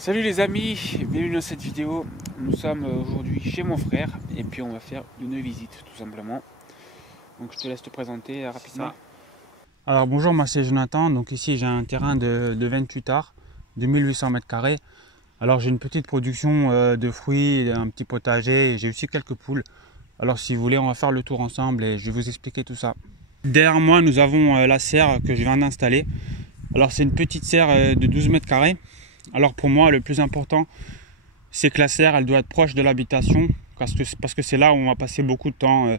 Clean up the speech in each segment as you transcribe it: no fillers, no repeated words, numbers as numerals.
Salut les amis, bienvenue dans cette vidéo. Nous sommes aujourd'hui chez mon frère et puis on va faire une visite tout simplement. Donc je te laisse te présenter rapidement. Alors bonjour, moi c'est Jonathan. Donc ici j'ai un terrain de 28 arts, de 1800 m². Alors j'ai une petite production de fruits, un petit potager et j'ai aussi quelques poules. Alors si vous voulez on va faire le tour ensemble et je vais vous expliquer tout ça. Derrière moi nous avons la serre que je viens d'installer. Alors c'est une petite serre de 12 m². Alors pour moi le plus important c'est que la serre elle doit être proche de l'habitation parce que c'est là où on va passer beaucoup de temps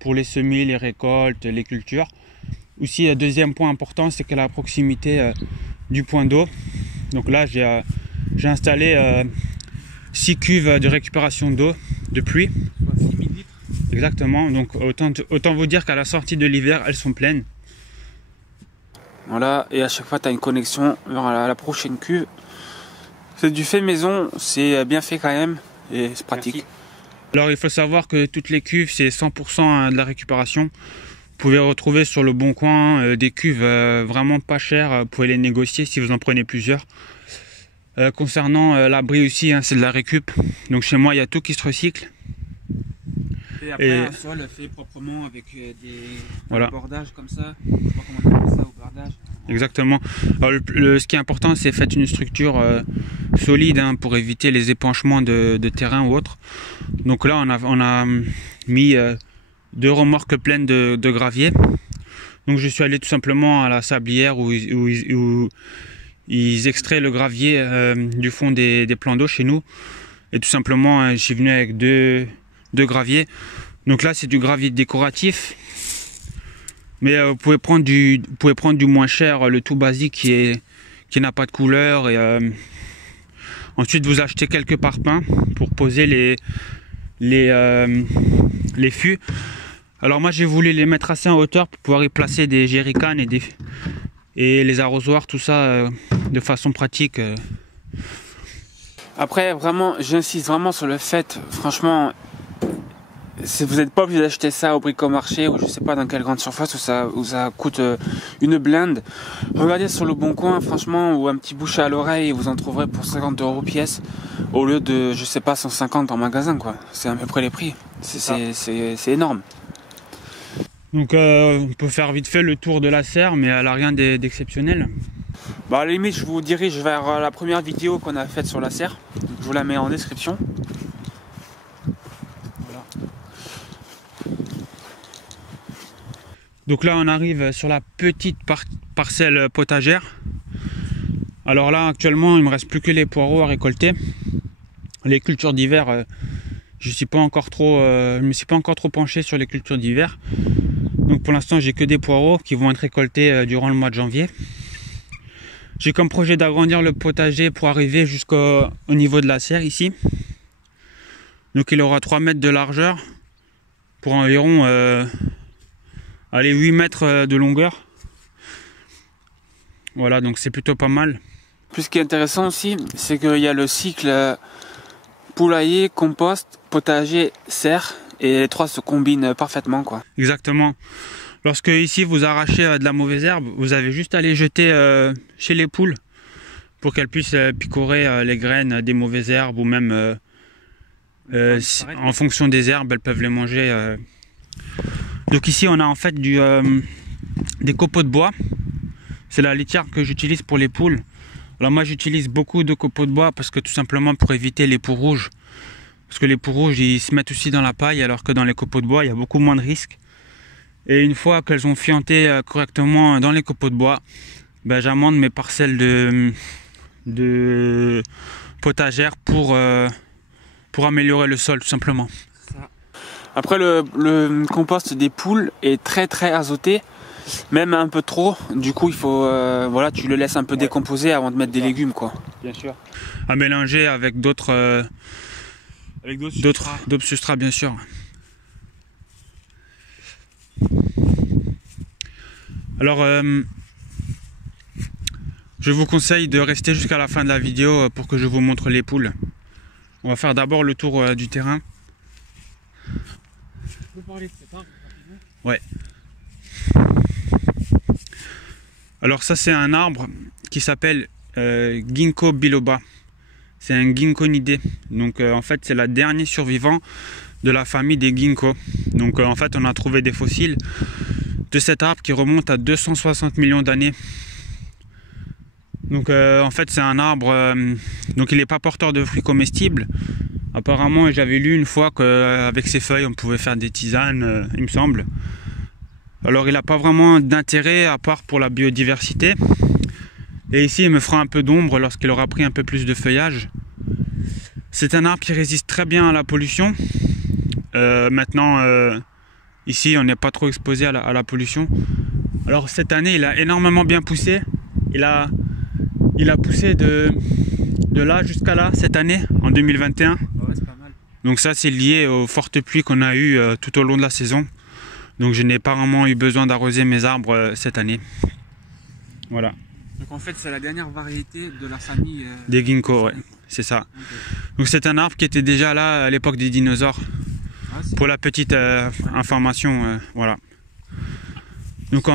pour les semis, les récoltes, les cultures. Aussi deuxième point important c'est qu'elle est à proximité du point d'eau. Donc là j'ai installé 6 cuves de récupération d'eau de pluie. 6 000 litres. Exactement, donc autant vous dire qu'à la sortie de l'hiver elles sont pleines. Voilà, et à chaque fois tu as une connexion vers la prochaine cuve. C'est du fait maison, c'est bien fait quand même et c'est pratique. Merci. Alors il faut savoir que toutes les cuves c'est 100% de la récupération. Vous pouvez retrouver sur le bon coin des cuves vraiment pas chères, vous pouvez les négocier si vous en prenez plusieurs. Concernant l'abri aussi, hein, c'est de la récup. Donc chez moi il y a tout qui se recycle. Et après un sol fait proprement avec des bordages comme ça. Je sais pas comment on appelle ça au bordage. Exactement. Alors, ce qui est important c'est faites une structure solide hein, pour éviter les épanchements de terrain ou autre. Donc là on a mis 2 remorques pleines de gravier. Donc je suis allé tout simplement à la sablière où ils extraient le gravier du fond des plans d'eau chez nous. Et tout simplement je suis venu avec deux graviers. Donc là c'est du gravier décoratif. Mais vous pouvez prendre du moins cher, le tout basique qui n'a pas de couleur. Et ensuite vous achetez quelques parpaings pour poser les fûts. Alors moi j'ai voulu les mettre assez en hauteur pour pouvoir y placer des jerrycans et les arrosoirs, tout ça de façon pratique. Après vraiment j'insiste vraiment sur le fait, franchement, vous n'êtes pas obligé d'acheter ça au bricomarché ou je sais pas dans quelle grande surface où ça coûte une blinde. Regardez sur le bon coin franchement, ou un petit bouche à l'oreille, vous en trouverez pour 50 € pièce au lieu de je sais pas 150 en magasin quoi. C'est à peu près les prix. C'est énorme. Donc on peut faire vite fait le tour de la serre mais elle n'a rien d'exceptionnel. Bah à la limite je vous dirige vers la première vidéo qu'on a faite sur la serre. Donc, je vous la mets en description. Donc là on arrive sur la petite parcelle potagère. Alors là actuellement il me reste plus que les poireaux à récolter. Les cultures d'hiver, je me suis pas encore trop penché sur les cultures d'hiver. Donc pour l'instant j'ai que des poireaux qui vont être récoltés durant le mois de janvier. J'ai comme projet d'agrandir le potager pour arriver jusqu'au niveau de la serre ici. Donc il aura 3 mètres de largeur pour environ 8 mètres de longueur. Voilà, donc c'est plutôt pas mal. Puis ce qui est intéressant aussi, c'est qu'il y a le cycle poulailler, compost, potager, serre, et les trois se combinent parfaitement quoi. Exactement. Lorsque ici vous arrachez de la mauvaise herbe, vous avez juste à les jeter chez les poules pour qu'elles puissent picorer les graines des mauvaises herbes ou même en fonction des herbes, elles peuvent les manger. Donc ici on a en fait des copeaux de bois. C'est la litière que j'utilise pour les poules. Alors moi j'utilise beaucoup de copeaux de bois parce que tout simplement pour éviter les poux rouges. Parce que les poux rouges ils se mettent aussi dans la paille alors que dans les copeaux de bois il y a beaucoup moins de risques. Et une fois qu'elles ont fianté correctement dans les copeaux de bois, ben, j'amende mes parcelles de potagère pour améliorer le sol tout simplement. Après le compost des poules est très azoté, même un peu trop. Du coup il faut voilà, tu le laisses un peu décomposer avant de mettre des légumes quoi. Bien sûr. À mélanger avec d'autres substrats bien sûr. Alors je vous conseille de rester jusqu'à la fin de la vidéo pour que je vous montre les poules. On va faire d'abord le tour du terrain. Je peux parler de cet arbre rapidement ? Ouais. Alors ça c'est un arbre qui s'appelle Ginkgo biloba. C'est un Ginkonidé. Donc en fait c'est la dernière survivant de la famille des ginkgo. Donc en fait on a trouvé des fossiles de cet arbre qui remonte à 260 millions d'années. Donc en fait c'est un arbre, donc il n'est pas porteur de fruits comestibles. Apparemment j'avais lu une fois qu'avec ses feuilles on pouvait faire des tisanes, il me semble. Alors il n'a pas vraiment d'intérêt à part pour la biodiversité. Et ici il me fera un peu d'ombre lorsqu'il aura pris un peu plus de feuillage. C'est un arbre qui résiste très bien à la pollution. Maintenant ici on n'est pas trop exposé à la pollution. Alors cette année il a énormément bien poussé. Il a poussé de là jusqu'à là cette année en 2021. Ouais, c'est pas mal. Donc ça c'est lié aux fortes pluies qu'on a eues tout au long de la saison. Donc je n'ai pas vraiment eu besoin d'arroser mes arbres cette année. Voilà. Donc en fait c'est la dernière variété de la famille des ginkgo, ouais, c'est ça. Okay. Donc c'est un arbre qui était déjà là à l'époque des dinosaures. Ah, pour la petite information, voilà. Donc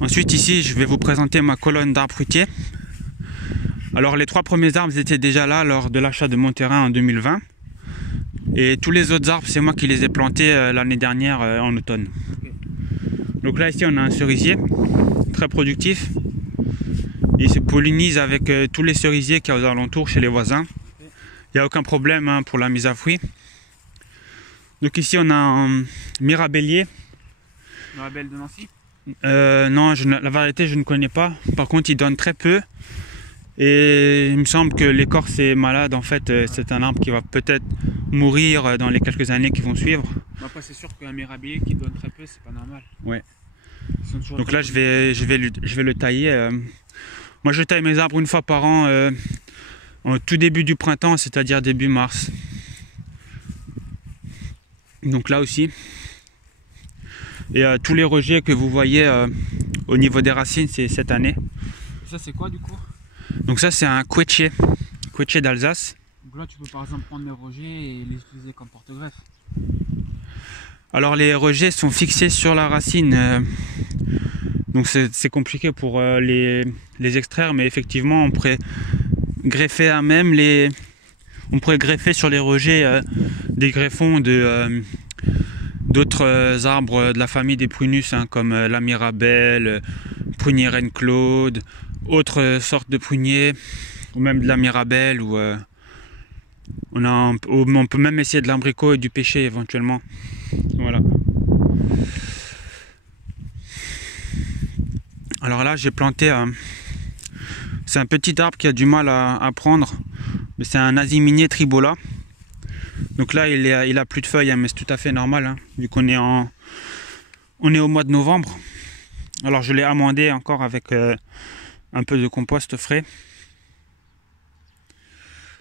ensuite ici je vais vous présenter ma colonne d'arbres fruitiers. Alors les 3 premiers arbres étaient déjà là lors de l'achat de mon terrain en 2020. Et tous les autres arbres c'est moi qui les ai plantés l'année dernière en automne. Okay. Donc là ici on a un cerisier très productif. Il se pollinise avec tous les cerisiers qu'il y a aux alentours chez les voisins. Il n'y a aucun problème hein, pour la mise à fruit. Donc ici on a un mirabellier. Mirabelle de Nancy? Non, la variété je ne connais pas. Par contre il donne très peu. Et il me semble que l'écorce est malade. En fait c'est un arbre qui va peut-être mourir dans les quelques années qui vont suivre. Après c'est sûr qu'un mirabellier qui donne très peu c'est pas normal. Ouais. Donc là je vais le tailler. Moi je taille mes arbres une fois par an au tout début du printemps, c'est-à-dire début mars. Donc là aussi. Et tous les rejets que vous voyez au niveau des racines, c'est cette année. Et ça c'est quoi du coup? Donc ça c'est un quetché d'Alsace. Donc là tu peux par exemple prendre les rejets et les utiliser comme porte-greffe. Alors les rejets sont fixés sur la racine. Donc c'est compliqué pour les extraire, mais effectivement on pourrait greffer à même on pourrait greffer sur les rejets des greffons d'autres arbres de la famille des prunus, hein, comme la mirabelle, prunier reine Claude, autres sortes de pruniers, ou même de la mirabelle, ou on peut même essayer de l'abricot et du pêcher éventuellement. Voilà. Alors là j'ai planté, c'est un petit arbre qui a du mal à prendre, mais c'est un Asiminier tribola. Donc là il a plus de feuilles, hein, mais c'est tout à fait normal, hein, vu qu'on est au mois de novembre. Alors je l'ai amendé encore avec un peu de compost frais.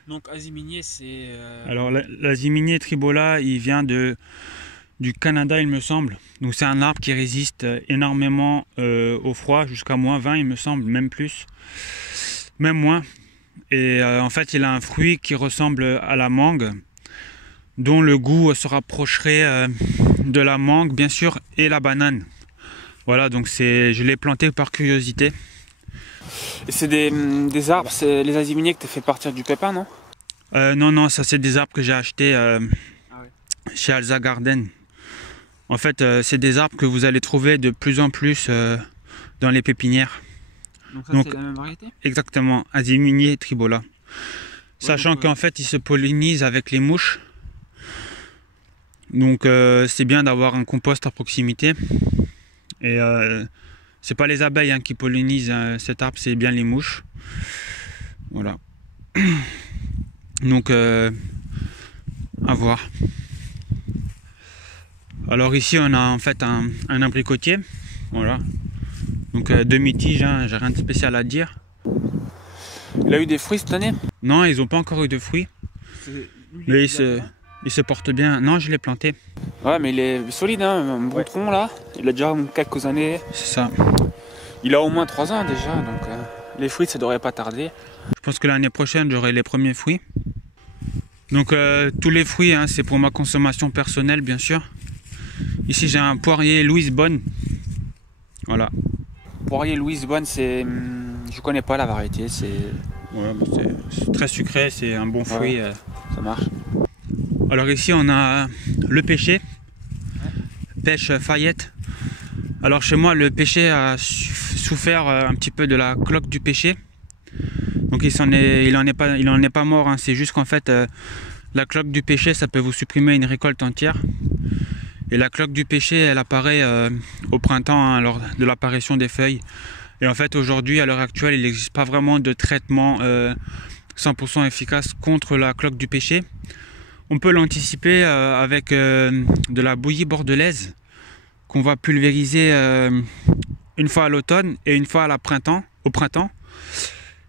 Donc Asiminier c'est... Alors l'Asiminier tribola il vient du Canada il me semble. Donc c'est un arbre qui résiste énormément au froid, jusqu'à -20 il me semble, même plus, même moins. Et en fait il a un fruit qui ressemble à la mangue, dont le goût se rapprocherait de la mangue bien sûr et la banane. Voilà, donc je l'ai planté par curiosité. Et c'est des arbres, c'est les Asiminiers que tu as fait partir du pépin, non? Non, ça c'est des arbres que j'ai achetés chez Alza Garden. En fait, c'est des arbres que vous allez trouver de plus en plus dans les pépinières. Donc c'est la même variété? Exactement, Asiminier tribola. Ouais, sachant qu'en fait, ils se pollinisent avec les mouches. Donc c'est bien d'avoir un compost à proximité. Et c'est pas les abeilles hein, qui pollinisent cet arbre, c'est bien les mouches. Voilà. Donc à voir. Alors ici on a en fait un abricotier. Voilà. Donc demi-tige, hein, j'ai rien de spécial à dire. Il a eu des fruits cette année? Non, ils n'ont pas encore eu de fruits. Mais il se porte bien. Non, je l'ai planté. Ouais, mais il est solide, hein, un bon tronc là. Il a déjà quelques années. C'est ça. Il a au moins 3 ans déjà, donc les fruits ça devrait pas tarder. Je pense que l'année prochaine j'aurai les premiers fruits. Donc tous les fruits, hein, c'est pour ma consommation personnelle bien sûr. Ici j'ai un poirier Louise Bonne. Voilà. Poirier Louise Bonne, c'est... je connais pas la variété, Ouais, bon, c'est très sucré, c'est un bon fruit. Ouais, ça marche. Alors ici on a le pêcher, pêche Fayette. Alors chez moi le pêcher a souffert un petit peu de la cloque du pêcher. Donc il en est pas mort, hein. C'est juste qu'en fait la cloque du pêcher ça peut vous supprimer une récolte entière. Et la cloque du pêcher elle apparaît au printemps, hein, lors de l'apparition des feuilles. Et en fait aujourd'hui à l'heure actuelle il n'existe pas vraiment de traitement 100% efficace contre la cloque du pêcher. On peut l'anticiper avec de la bouillie bordelaise qu'on va pulvériser une fois à l'automne et une fois au printemps.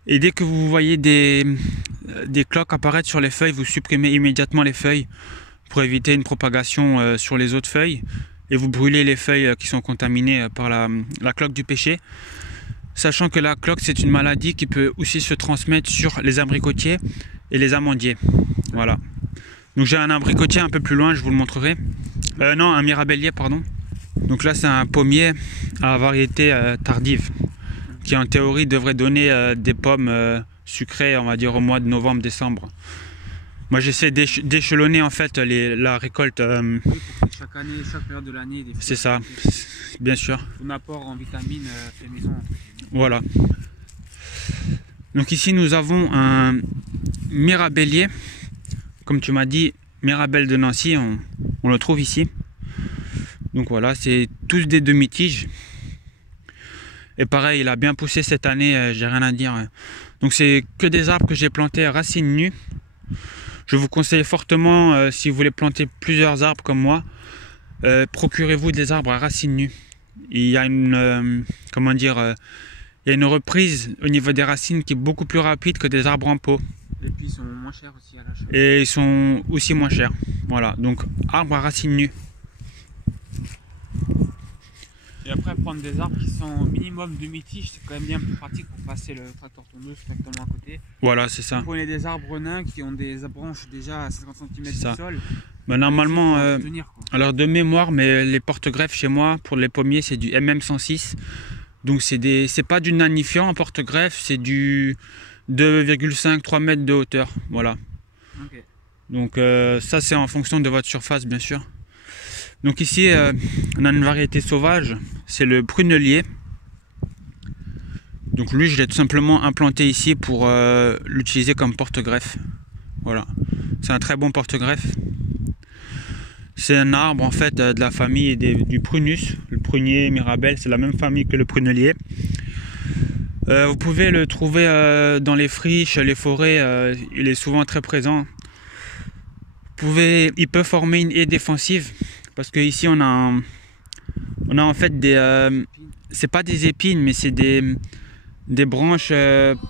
Et dès que vous voyez des cloques apparaître sur les feuilles, vous supprimez immédiatement les feuilles pour éviter une propagation sur les autres feuilles. Et vous brûlez les feuilles qui sont contaminées par la cloque du pêcher. Sachant que la cloque c'est une maladie qui peut aussi se transmettre sur les abricotiers et les amandiers. Voilà. Donc j'ai un abricotier un peu plus loin, je vous le montrerai. Non, un mirabellier, pardon. Donc là c'est un pommier à variété tardive, qui en théorie devrait donner des pommes sucrées, on va dire au mois de novembre-décembre. Moi j'essaie d'échelonner en fait la récolte. Chaque année, chaque période de l'année. C'est ça, bien sûr. Un apport en vitamines fait maison. Voilà. Donc ici nous avons un mirabellier. Comme tu m'as dit, Mirabelle de Nancy, on le trouve ici. Donc voilà, c'est tous des demi-tiges. Et pareil, il a bien poussé cette année, j'ai rien à dire. Donc c'est que des arbres que j'ai plantés à racines nues. Je vous conseille fortement, si vous voulez planter plusieurs arbres comme moi, procurez-vous des arbres à racines nues. Il y a une, comment dire, il y a une reprise au niveau des racines qui est beaucoup plus rapide que des arbres en pot. Et puis ils sont moins chers aussi à l'achat. Et ils sont aussi moins chers. Voilà, donc arbres à racines nues. Et après prendre des arbres qui sont au minimum demi-tige, c'est quand même bien plus pratique pour passer le tracteur tondeuse directement à côté. Voilà, c'est ça. Vous prenez des arbres nains qui ont des branches déjà à 50 cm du sol. Bah, normalement, tenir, alors de mémoire, mais les porte-greffes chez moi, pour les pommiers, c'est du MM106. Donc c'est pas du nanifiant en porte-greffe, c'est du 2,5-3 mètres de hauteur. Voilà. Okay. Donc ça c'est en fonction de votre surface bien sûr. Donc ici on a une variété sauvage, c'est le prunelier. Donc lui je l'ai tout simplement implanté ici pour l'utiliser comme porte-greffe. Voilà. C'est un très bon porte-greffe. C'est un arbre en fait de la famille du prunus. Le prunier, Mirabelle, c'est la même famille que le prunelier. Vous pouvez le trouver dans les friches, les forêts, il est souvent très présent. Il peut former une haie défensive parce que ici on a en fait des, c'est pas des épines mais c'est des branches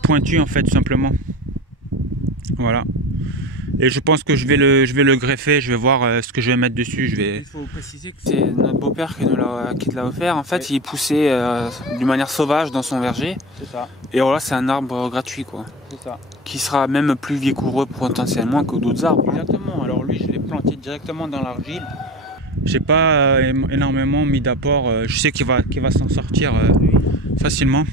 pointues en fait tout simplement. Voilà. Et je pense que je vais le greffer, je vais voir ce que je vais mettre dessus. Il faut préciser que c'est notre beau-père qui te l'a offert. En fait, il est poussé d'une manière sauvage dans son verger. C'est ça. Et voilà, c'est un arbre gratuit, quoi. C'est ça. Qui sera même plus vigoureux potentiellement que d'autres arbres. Exactement. Alors lui, je l'ai planté directement dans l'argile. J'ai pas énormément mis d'apport. Je sais qu'il va s'en sortir facilement.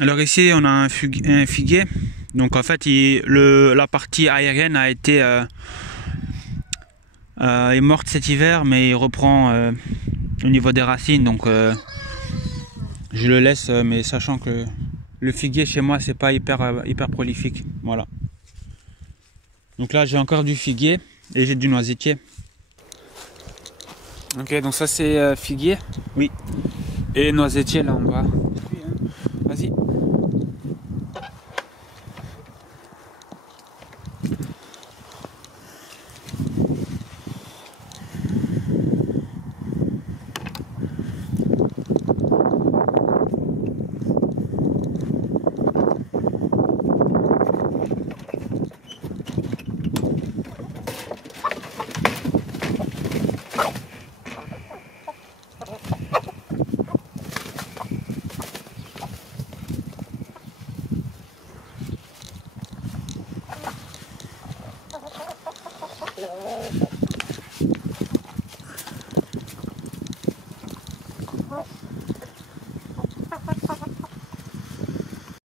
Alors ici on a un figuier, donc en fait la partie aérienne a été est morte cet hiver, mais il reprend au niveau des racines, donc je le laisse, mais sachant que le figuier chez moi c'est pas hyper prolifique. Voilà. Donc là j'ai encore du figuier et j'ai du noisetier. Ok, donc ça c'est figuier. Oui. Et noisetier là en bas. Vas-y.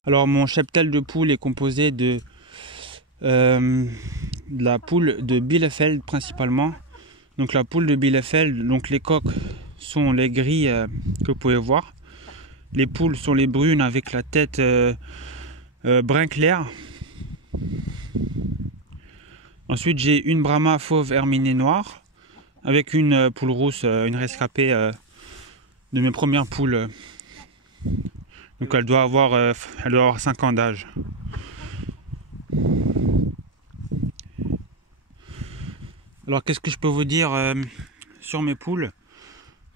Alors mon cheptel de poules est composé de la poule de Bielefeld principalement. Donc la poule de Bielefeld, donc les coqs sont les gris que vous pouvez voir. Les poules sont les brunes avec la tête brun clair. Ensuite j'ai une Brahma fauve herminée noire avec une poule rousse, une rescapée de mes premières poules. Donc elle doit avoir 5 ans d'âge. Alors qu'est-ce que je peux vous dire sur mes poules?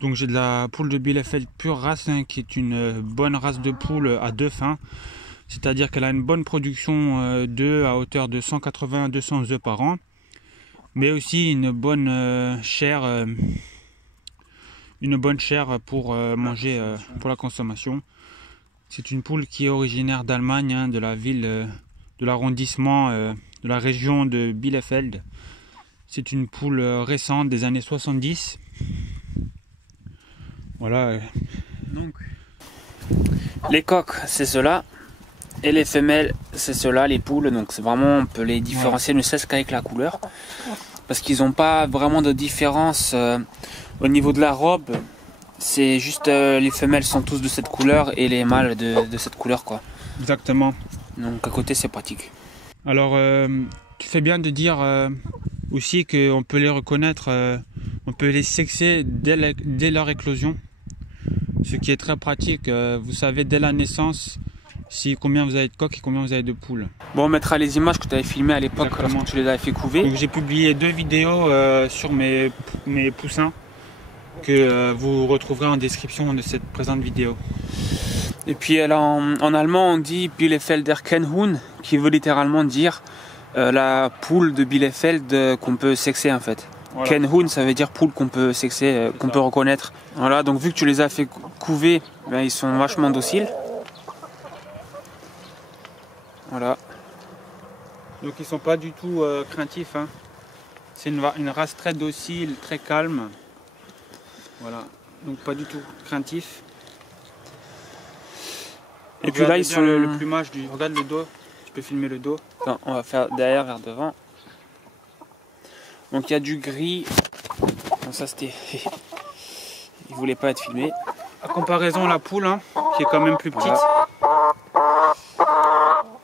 Donc j'ai de la poule de Bielefeld pure race, hein, qui est une bonne race de poule à 2 fins. C'est-à-dire qu'elle a une bonne production d'œufs à hauteur de 180 à 200 œufs par an. Mais aussi une bonne chair pour manger, pour la consommation. C'est une poule qui est originaire d'Allemagne, hein, de la ville, de l'arrondissement, de la région de Bielefeld. C'est une poule récente des années 70. Voilà. Donc, les coqs, c'est ceux-là. Et les femelles, c'est ceux-là, les poules. Donc c'est vraiment, on peut les différencier ne serait-ce qu'avec la couleur. Parce qu'ils n'ont pas vraiment de différence au niveau de la robe. C'est juste les femelles sont tous de cette couleur et les mâles de cette couleur, quoi. Exactement. Donc à côté c'est pratique. Alors tu fais bien de dire aussi qu'on peut les reconnaître, on peut les sexer dès leur éclosion. Ce qui est très pratique, vous savez dès la naissance combien vous avez de coqs et combien vous avez de poules. Bon, on mettra les images que tu avais filmées à l'époque lorsque tu les avais fait couver. Donc j'ai publié 2 vidéos sur mes poussins que vous retrouverez en description de cette présente vidéo. Et puis en allemand on dit Bielefelder Kennhuhn, qui veut littéralement dire la poule de Bielefeld qu'on peut sexer en fait. Voilà. Kennhuhn, ça veut dire poule qu'on peut sexer, qu'on peut reconnaître. Voilà, donc vu que tu les as fait couver, ben, ils sont vachement dociles. Voilà. Donc ils sont pas du tout craintifs, hein. C'est une race très docile, très calme. Voilà, donc pas du tout craintifs. Et puis là ils sont le plumage du. Regarde le dos. Tu peux filmer le dos. Attends, on va faire derrière vers devant. Donc il y a du gris. Bon, ça c'était. Il voulait pas être filmé. À comparaison la poule, hein, qui est quand même plus petite. Voilà.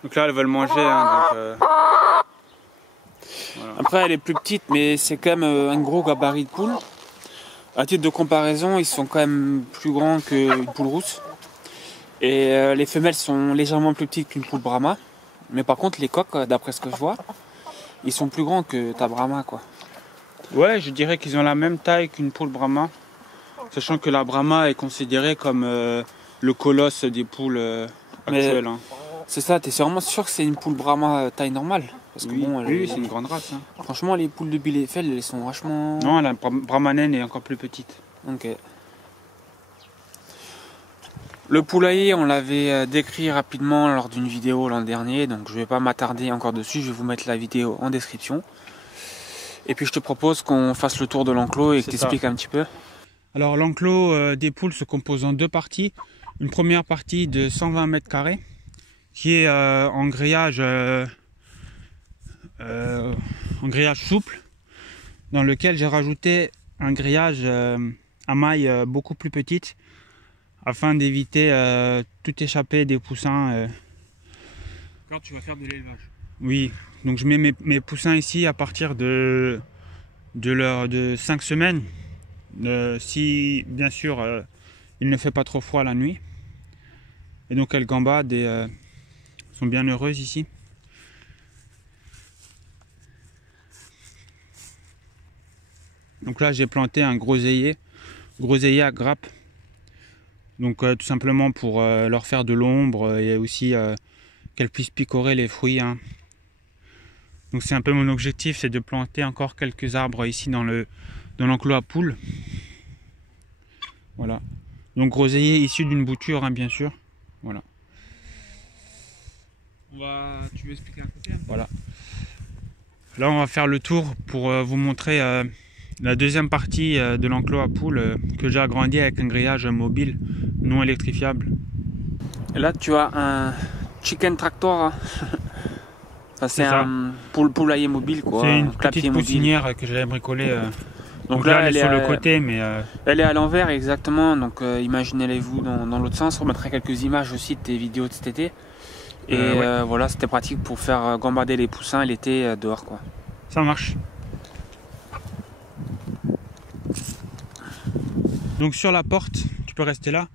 Donc là elles veulent manger, hein, donc, voilà. Après elle est plus petite, mais c'est quand même un gros gabarit de poule. À titre de comparaison, ils sont quand même plus grands qu'une poule rousse. Et les femelles sont légèrement plus petites qu'une poule Brahma. Mais par contre, les coqs, d'après ce que je vois, ils sont plus grands que ta Brahma, quoi. Ouais, je dirais qu'ils ont la même taille qu'une poule Brahma. Sachant que la Brahma est considérée comme le colosse des poules actuelles. Hein. C'est ça, t'es vraiment sûr que c'est une poule Brahma taille normale? Parce que oui, bon, oui, c'est une grande race. Hein. Franchement, les poules de Bielefeld, elles sont vachement... Non, la Brahma naine est encore plus petite. Ok. Le poulailler, on l'avait décrit rapidement lors d'une vidéo l'an dernier, donc je ne vais pas m'attarder encore dessus, je vais vous mettre la vidéo en description. Et puis je te propose qu'on fasse le tour de l'enclos et que tu expliques un petit peu. Alors l'enclos des poules se compose en 2 parties. Une première partie de 120 mètres carrés qui est en grillage souple, dans lequel j'ai rajouté un grillage à maille beaucoup plus petite afin d'éviter tout échappé des poussins. Quand tu vas faire de l'élevage. Oui, donc je mets mes poussins ici à partir de 5 semaines, si bien sûr il ne fait pas trop froid la nuit. Et donc elles gambadent et sont bien heureuses ici. Donc là j'ai planté un groseillier à grappe. Donc tout simplement pour leur faire de l'ombre et aussi qu'elles puissent picorer les fruits. Hein. Donc c'est un peu mon objectif, c'est de planter encore quelques arbres ici dans l'enclos à poules. Voilà. Donc groseillier issu d'une bouture, hein, bien sûr. Voilà. Tu veux expliquer un côté? Voilà. Là on va faire le tour pour vous montrer la deuxième partie de l'enclos à poules que j'ai agrandi avec un grillage mobile non électrifiable. Et là tu as chicken tractor. Ça, c'est ça. un poulailler mobile, quoi. C'est une clapier petite mobile. poussinière que j'avais bricolée. Donc là, elle est elle sur le à- côté, mais Elle est à l'envers, exactement. Donc imaginez-vous dans l'autre sens. On mettra quelques images aussi de tes vidéos de cet été. Et ouais. voilà, c'était pratique pour faire gambader les poussins l'été dehors, quoi. ça marche. Donc sur la porte, tu peux rester là.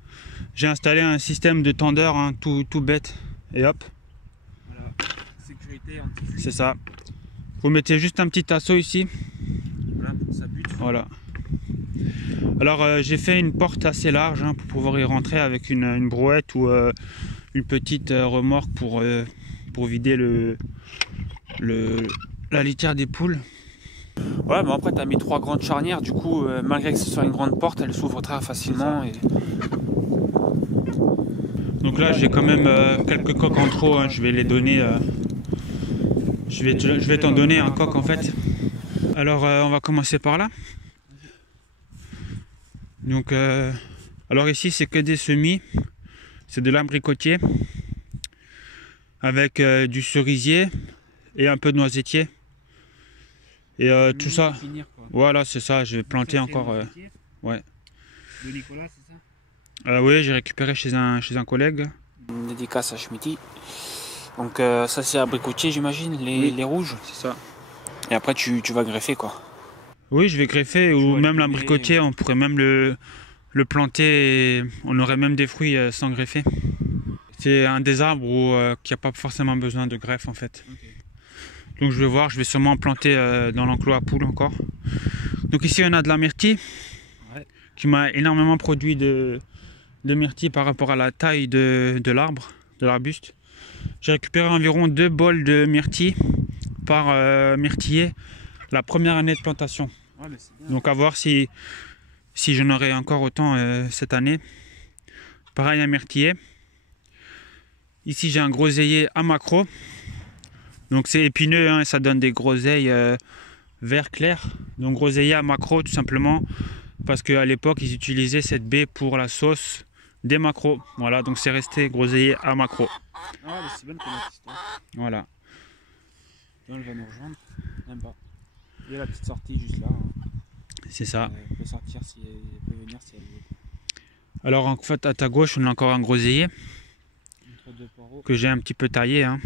J'ai installé un système de tendeur, hein, tout bête. Et hop, Voilà. Sécurité, c'est ça. Vous mettez juste un petit tasseau ici. voilà, pour que ça bute. Voilà. Alors j'ai fait une porte assez large, hein, pour pouvoir y rentrer avec une brouette ou une petite remorque pour vider la litière des poules. Ouais, mais après, tu as mis 3 grandes charnières. Du coup, malgré que ce soit une grande porte, elle s'ouvre très facilement. Et... Donc là j'ai quand même quelques coques en trop, hein, je vais les donner. Je vais t'en donner un coq en fait. Alors on va commencer par là. Donc alors ici c'est que des semis, c'est de l'abricotier avec du cerisier et un peu de noisetier. Et tout ça, Finir, quoi. voilà c'est ça, je vais planter encore. Ouais. De Nicolas, c'est ça? Oui, j'ai récupéré chez un collègue. Une dédicace à Schmitty. Donc ça c'est abricotier, j'imagine, les rouges. C'est ça. Et après tu vas greffer, quoi. Oui, je vais greffer, ou vas même le l'abricotier, on pourrait même le planter et on aurait même des fruits sans greffer. C'est un des arbres qui n'a pas forcément besoin de greffe en fait. Okay. Donc je vais voir, je vais sûrement planter dans l'enclos à poules encore. Donc ici on a de la myrtille, Ouais. qui m'a énormément produit de myrtille par rapport à la taille de l'arbre, de l'arbuste. J'ai récupéré environ 2 bols de myrtille par myrtillier la première année de plantation. Ouais, mais c'est bien. Donc à voir si j'en aurai encore autant cette année. Pareil à myrtiller. Ici j'ai un groseillier à macro. Donc c'est épineux, hein, ça donne des groseilles vert clair. Donc groseillier à macro tout simplement. Parce qu'à l'époque ils utilisaient cette baie pour la sauce des macros. Voilà, donc c'est resté groseillier à macro. Ah, mais c'est bien qu'on a histoire. Voilà. Elle va nous rejoindre. Même pas. Il y a la petite sortie juste là. Hein. C'est ça. Elle peut sortir si elle peut venir si elle veut. Alors en fait à ta gauche on a encore un groseillier Entre deux poireaux. que j'ai un petit peu taillé. Hein.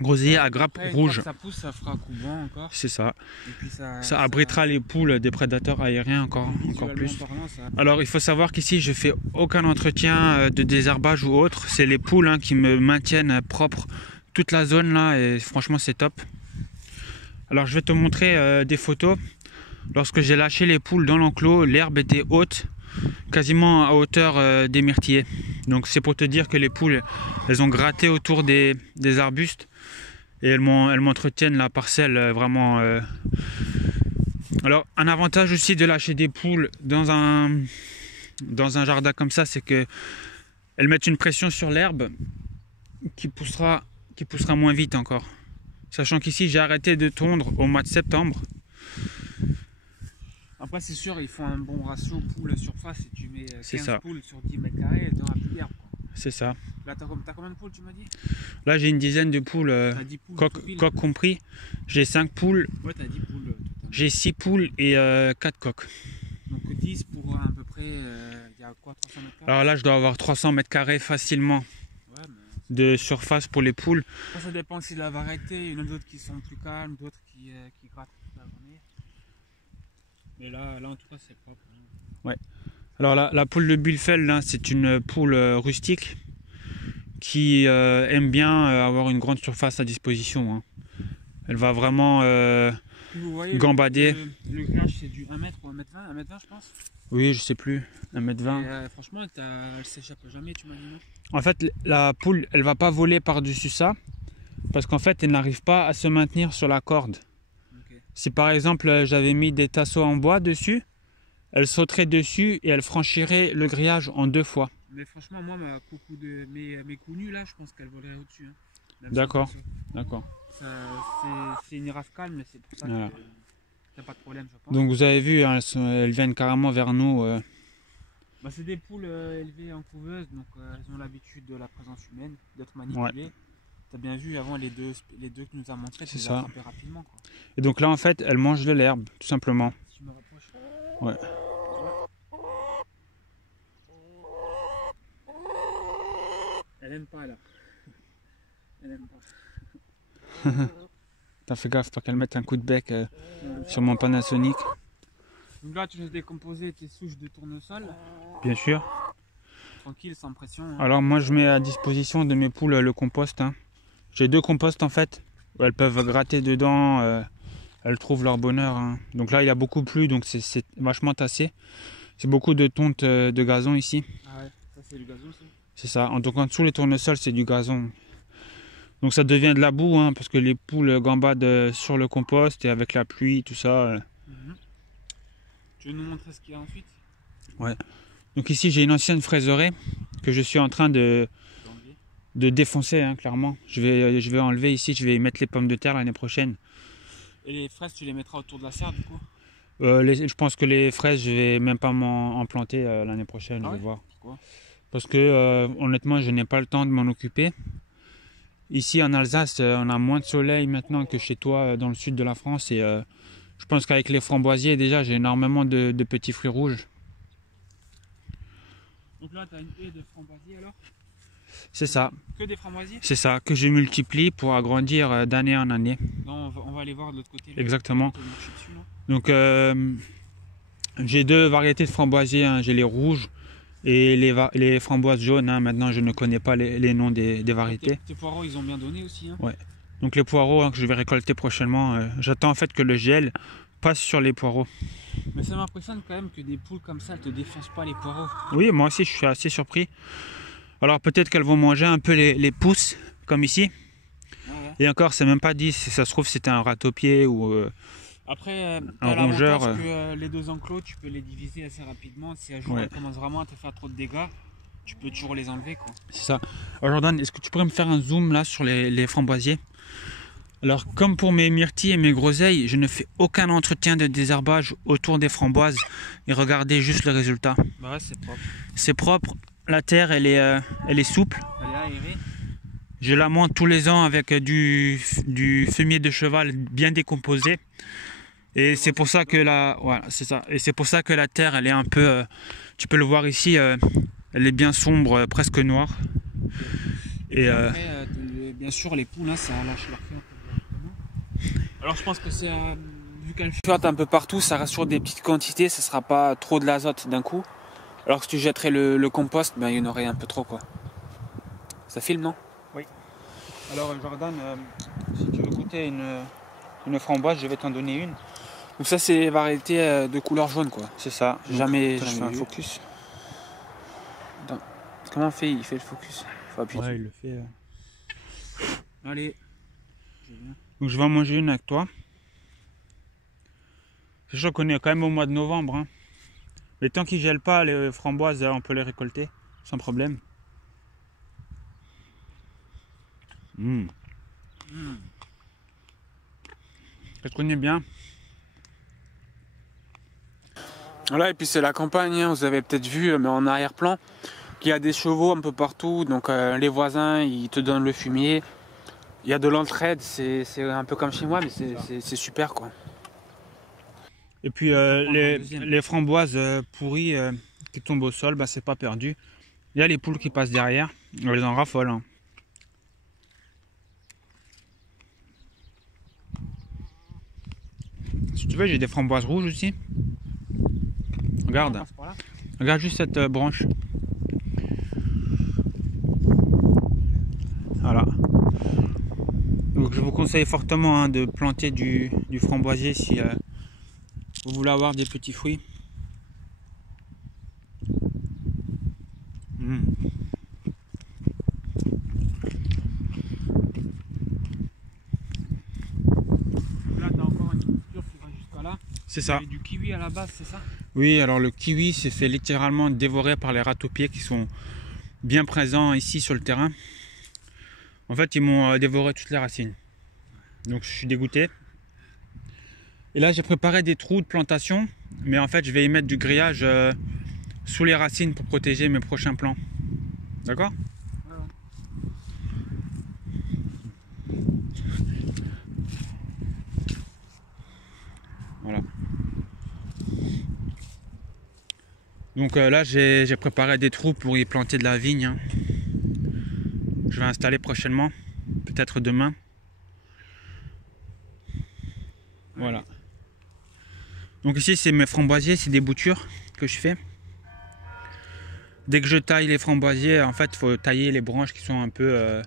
Groseillier à grappe Après, rouge. quand ça pousse, ça fera coup vent encore. C'est ça. Et puis Ça abritera les poules des prédateurs aériens encore plus. Parlant, ça... Alors il faut savoir qu'ici je fais aucun entretien de désherbage ou autre. C'est les poules, hein, qui me maintiennent propre toute la zone là et franchement c'est top. Alors je vais te montrer des photos. Lorsque j'ai lâché les poules dans l'enclos, l'herbe était haute, quasiment à hauteur des myrtillers. Donc c'est pour te dire que les poules, elles ont gratté autour des arbustes et elles m'entretiennent la parcelle vraiment. Alors un avantage aussi de lâcher des poules dans un jardin comme ça, c'est que elles mettent une pression sur l'herbe qui poussera moins vite encore. Sachant qu'ici j'ai arrêté de tondre au mois de septembre. Après c'est sûr, il faut un bon ratio poule surface. Si tu mets 15 ça. poules sur 10 mètres carrés, tu n'auras plus d'herbe. C'est ça. Là t'as combien de poules tu m'as dit? Là j'ai une dizaine de poules, T'as 10 poules coq compris. J'ai 5 poules. Ouais, t'as 10 poules. J'ai 6 poules et 4 coqs. Donc 10 pour à peu près, il y a quoi, 300 mètres carrés? Alors là je dois avoir 300 mètres carrés facilement Ouais, mais... de surface pour les poules. Ça dépend aussi de la variété. Il y en a d'autres qui sont plus calmes, d'autres qui grattent toute la journée. Mais là en tout cas c'est propre. Ouais. Alors la poule de Bielefeld, c'est une poule rustique qui aime bien avoir une grande surface à disposition. Hein. Elle va vraiment Vous voyez, gambader. Le grillage c'est du 1 mètre ou 1 mètre 20, 1 mètre 20 je pense. Oui, je sais plus, 1m20. Et, franchement, elle s'échappe jamais, tu m'as dit non? En fait, la poule, elle va pas voler par-dessus ça parce qu'en fait, elle n'arrive pas à se maintenir sur la corde. Okay. Si par exemple, j'avais mis des tasseaux en bois dessus, elle sauterait dessus et elle franchirait le grillage en 2 fois. Mais franchement, moi, mes coups nus là, je pense qu'elle volerait au-dessus. Hein. D'accord, d'accord. C'est une race calme, mais c'est pour ça Voilà. que t'as pas de problème, je pense. Donc vous avez vu, hein, elles viennent carrément vers nous. Bah, c'est des poules élevées en couveuse, donc elles ont l'habitude de la présence humaine, d'être manipulées. Ouais. Tu as bien vu avant les deux que tu nous as montré, tu les as attrapées rapidement, quoi. Et donc là en fait elles mangent de l'herbe, tout simplement. Si tu me rapproches. Ouais. Elle aime pas là. Elle aime pas. T'as fait gaffe pour qu'elle mette un coup de bec sur mon Panasonic. Donc là tu laisses décomposer tes souches de tournesol. Bien sûr. Tranquille, sans pression. Hein. Alors moi je mets à disposition de mes poules le compost. Hein. J'ai 2 composts en fait. Où elles peuvent gratter dedans. Elles trouvent leur bonheur. Hein. Donc là il y a beaucoup plu, donc c'est vachement tassé. C'est beaucoup de tontes de gazon ici. Ah ouais, ça c'est du gazon ça. C'est ça. Donc en dessous les tournesols c'est du gazon. Donc ça devient de la boue hein, parce que les poules gambadent sur le compost et avec la pluie, tout ça. Tu veux nous montrer ce qu'il y a ensuite? Ouais. Donc ici j'ai une ancienne fraiseraie que je suis en train de défoncer hein, clairement. Je vais enlever ici, je vais mettre les pommes de terre l'année prochaine. Et les fraises tu les mettras autour de la serre du coup? Je pense que les fraises je vais même pas m'en planter l'année prochaine, je vais voir. Pourquoi? Parce que honnêtement je n'ai pas le temps de m'en occuper. Ici en Alsace on a moins de soleil maintenant que chez toi dans le sud de la France et je pense qu'avec les framboisiers déjà j'ai énormément de petits fruits rouges. Donc là tu as une haie de framboisiers alors? C'est ça. Que des framboisiers? C'est ça, que je multiplie pour agrandir d'année en année. Non, on va aller voir de l'autre côté. Exactement. Donc j'ai 2 variétés de framboisiers, hein. J'ai les rouges et les framboises jaunes. Hein. Maintenant je ne connais pas les noms des variétés. Tes poireaux ils ont bien donné aussi. Hein. Ouais. Donc les poireaux hein, que je vais récolter prochainement, j'attends en fait que le gel passe sur les poireaux. Mais ça m'impressionne quand même que des poules comme ça, elles te défoncent pas les poireaux. Oui, moi aussi je suis assez surpris. Alors peut-être qu'elles vont manger un peu les pousses, comme ici. Ah ouais. Et encore, c'est même pas dit si ça se trouve c'était un ratopier ou après, un rongeur. Que les 2 enclos, tu peux les diviser assez rapidement. Si un jour elles commencent vraiment à te faire trop de dégâts, tu peux toujours les enlever, quoi. C'est ça. Alors Jordan, est-ce que tu pourrais me faire un zoom là sur les framboisiers? Alors comme pour mes myrtilles et mes groseilles, je ne fais aucun entretien de désherbage autour des framboises. Et regardez juste le résultat. Bah ouais, c'est propre. C'est propre. La terre, elle est souple. Elle est aérée. Je la monte tous les ans avec du fumier de cheval bien décomposé. Et c'est pour ça que voilà, c'est ça. Et c'est pour ça que la terre, elle est un peu, tu peux le voir ici, elle est bien sombre, presque noire. Et après, bien sûr, les poules, hein, ça lâche leur feu un peu. Alors je pense que c'est, vu qu'elles flotte un peu partout, ça reste sur des petites quantités, ça sera pas trop de l'azote d'un coup. Alors que si tu jetterais le compost, ben, il y en aurait un peu trop, quoi. Ça filme, non? Oui. Alors Jordan, si tu veux goûter une framboise, je vais t'en donner une. Donc ça c'est variété de couleur jaune, quoi. C'est ça. Jamais je fais un vu. focus. Attends. Comment il fait le focus? Faut appuyer ouais, il le fait. Allez. Donc je vais en manger une avec toi. Je connais quand même au mois de novembre. Hein. Mais tant qu'ils ne gèlent pas, les framboises, on peut les récolter sans problème. Mmh. Mmh. Je connais bien. Voilà, et puis c'est la campagne, hein, vous avez peut-être vu, mais en arrière-plan, qu'il y a des chevaux un peu partout, donc les voisins, ils te donnent le fumier. Il y a de l'entraide, c'est un peu comme chez moi, mais c'est super, quoi. Et puis les framboises pourries qui tombent au sol, bah, c'est pas perdu. Il y a les poules qui passent derrière, elles en raffolent. Hein. Si tu veux, j'ai des framboises rouges aussi. Regarde. Regarde juste cette branche. Voilà. Donc je vous conseille fortement hein, de planter du framboisier si vous voulez avoir des petits fruits. Mmh. Là, tu as encore une culture qui va jusqu'à là. C'est ça. Du kiwi à la base, c'est ça? Oui, alors le kiwi s'est fait littéralement dévorer par les ratopiers qui sont bien présents ici sur le terrain. En fait, ils m'ont dévoré toutes les racines. Donc je suis dégoûté. Et là, j'ai préparé des trous de plantation. Mais en fait, je vais y mettre du grillage sous les racines pour protéger mes prochains plants. D'accord? Voilà. Donc là, j'ai préparé des trous pour y planter de la vigne, hein. Je vais installer prochainement, peut-être demain. Voilà. Donc ici, c'est mes framboisiers, c'est des boutures que je fais. Dès que je taille les framboisiers, en fait, il faut tailler les branches qui sont un peu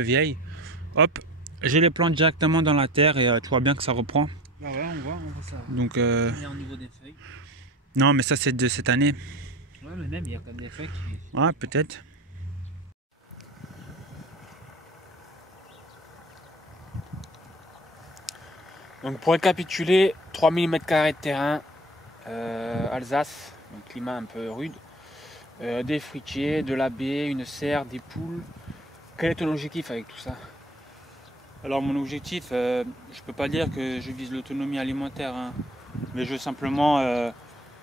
vieilles. Hop, je les plante directement dans la terre et tu vois bien que ça reprend. Bah ouais, on voit ça. Donc, Et au niveau des feuilles. non, mais ça, c'est de cette année. Ouais, mais même, il y a comme des feuilles qui... Ouais, peut-être. Donc pour récapituler, 3000 m² de terrain, Alsace, un climat un peu rude, des fruitiers, de la baie, une serre, des poules. Quel est ton objectif avec tout ça? Alors mon objectif, je peux pas dire que je vise l'autonomie alimentaire, hein, mais je veux simplement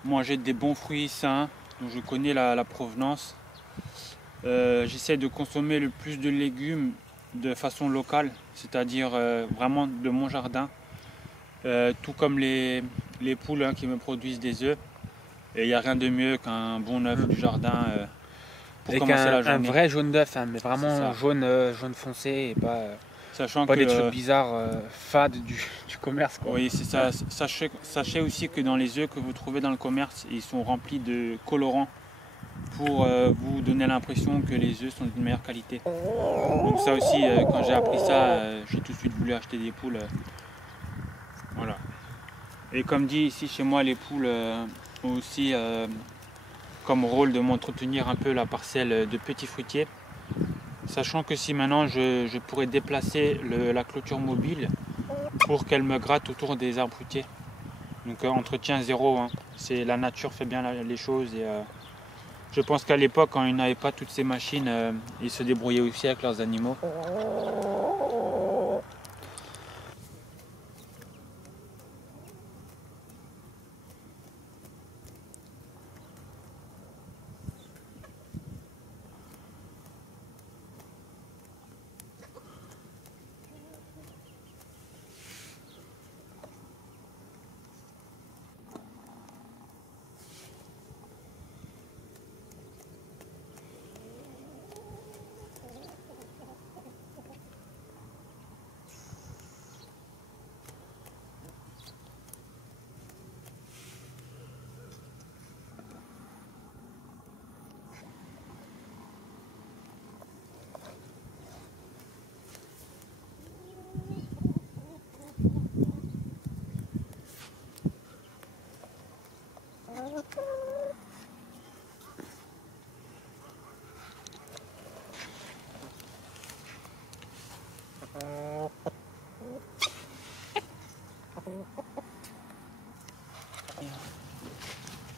manger des bons fruits sains, dont je connais la provenance. J'essaie de consommer le plus de légumes de façon locale, c'est-à-dire vraiment de mon jardin. Tout comme les poules, hein, qui me produisent des œufs. Et il n'y a rien de mieux qu'un bon œuf du jardin pour commencer la journée. Un vrai jaune d'œuf, hein, mais vraiment jaune foncé et pas, Sachant pas que, des trucs bizarres, fades du commerce, quoi. Oui, c'est ça. Sachez aussi que dans les œufs que vous trouvez dans le commerce, ils sont remplis de colorants pour vous donner l'impression que les œufs sont d'une meilleure qualité. Donc ça aussi, quand j'ai appris ça, j'ai tout de suite voulu acheter des poules. Voilà. Et comme dit ici chez moi, les poules ont aussi comme rôle de m'entretenir un peu la parcelle de petits fruitiers. Sachant que si maintenant je pourrais déplacer la clôture mobile pour qu'elle me gratte autour des arbres fruitiers. Donc entretien zéro, hein. C'est la nature fait bien les choses et je pense qu'à l'époque, quand ils n'avaient pas toutes ces machines, ils se débrouillaient aussi avec leurs animaux.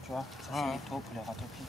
Tu vois, ça fait des taupes, les ratopies.